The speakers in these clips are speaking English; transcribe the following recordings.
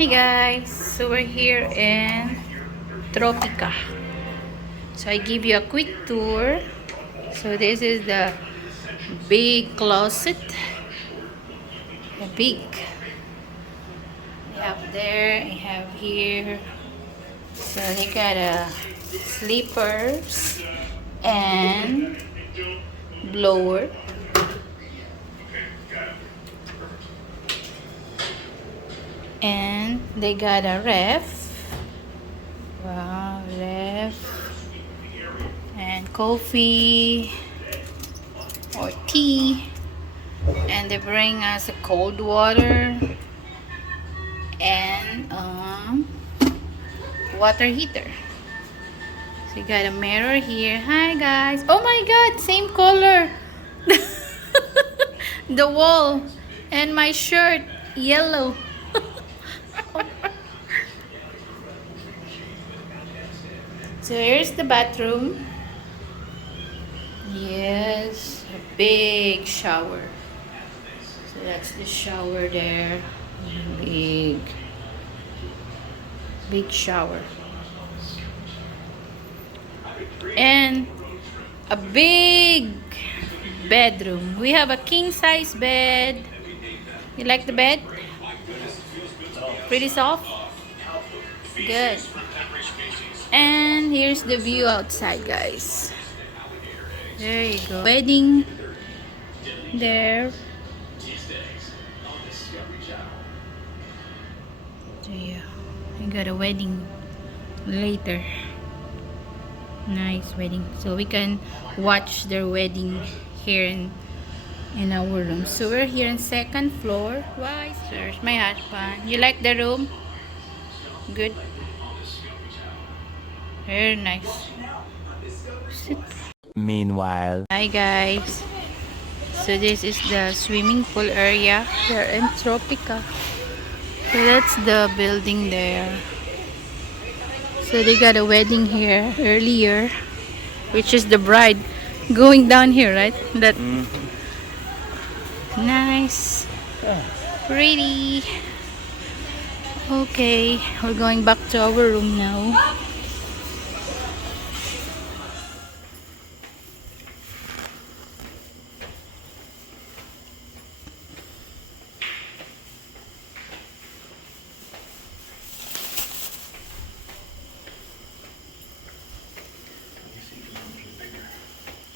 Hi guys, so we're here in Tropica. So I give you a quick tour. So this is the big closet. The big. We have there, I have here. So they got sleepers and blower. And they got a ref. Wow, ref. And coffee or tea. And they bring us a cold water and water heater. So you got a mirror here. Hi guys. Oh my god, same color. The wall and my shirt yellow. So here's the bathroom. Yes, a big shower. So that's the shower there. Big shower. And a big bedroom. We have a king size bed. You like the bed? Pretty soft? Good. And here's the view outside, guys. There you go. Wedding there. So yeah, I got a wedding later. Nice wedding. So we can watch their wedding here in our room. So we're here in second floor. Why? There's my husband. You like the room? Good. Very nice. Sit. Meanwhile, Hi guys. So this is the swimming pool area. We're in Tropica. So that's the building there. So they got a wedding here earlier, which is the bride going down here, right? That nice, pretty. Okay, we're going back to our room now.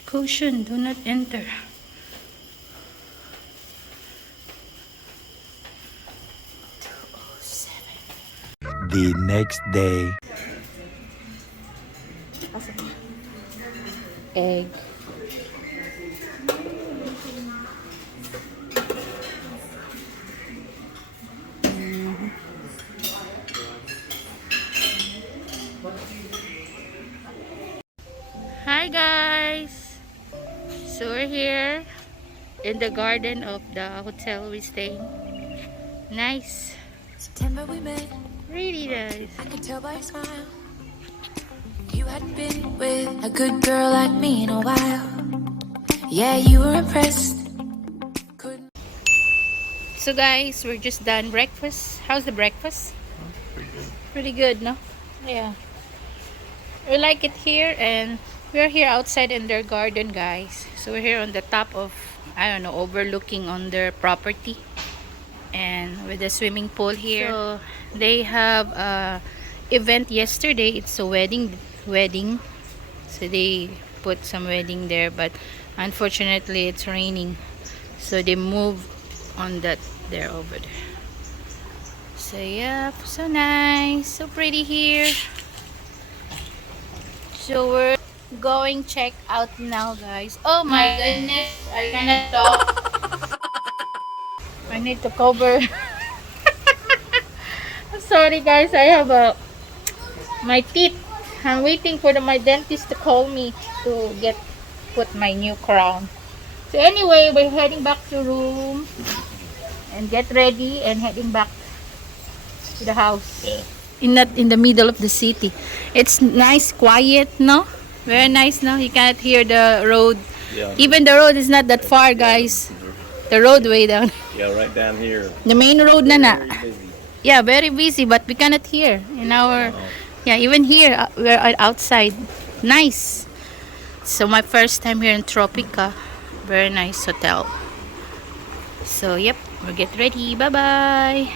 Caution, do not enter. the next day. Egg. Hi guys, so we're here in the garden of the hotel we stay. Nice. September we met. Really nice. I could tell by your smile you hadn't been with a good girl like me in a while. Yeah, you were impressed. Couldn't. So guys, we're just done breakfast. How's the breakfast? Pretty good. Pretty good, no? Yeah. We like it here, and we're here outside in their garden, guys. So we're here on the top of, I don't know, overlooking on their property, and with the swimming pool here. So they have a event yesterday. It's a wedding. So they put some wedding there, but unfortunately it's raining, so they move on that there over there. So yeah, so nice, so pretty here. So we're going check out now, guys. Oh my goodness, I cannot talk. I need to cover. Sorry guys, I have my teeth. I'm waiting for my dentist to call me to put my new crown. So anyway, we're heading back to room and get ready and heading back to the house. Not in the middle of the city. It's nice, quiet, no? Very nice, no? You can't hear the road. Yeah. Even the road is not that far, guys. The road way down. Yeah, right down here. The main road na na. Very busy. Yeah, very busy, but we cannot hear in our. Yeah, even here we're outside. Nice. So my first time here in Tropica. Very nice hotel. So yep, we'll get ready. Bye bye.